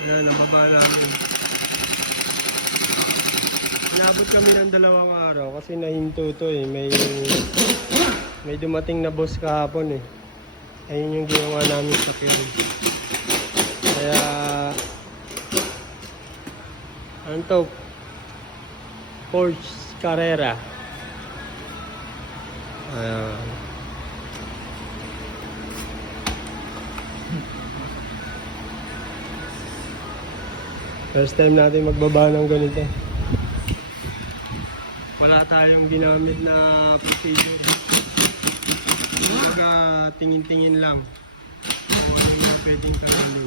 Ayan, nababa namin. Inabot kami ng 2 araw kasi nahinto to eh. May dumating na boss kahapon eh. Ayun yung ginawa namin sa film. Kaya ano to? Porsche Carrera. Ayan. First time natin magbaba ng ganito. Wala tayong ginamit na procedure. Kumbaga tingin-tingin lang kung ano yung pwedeng karami.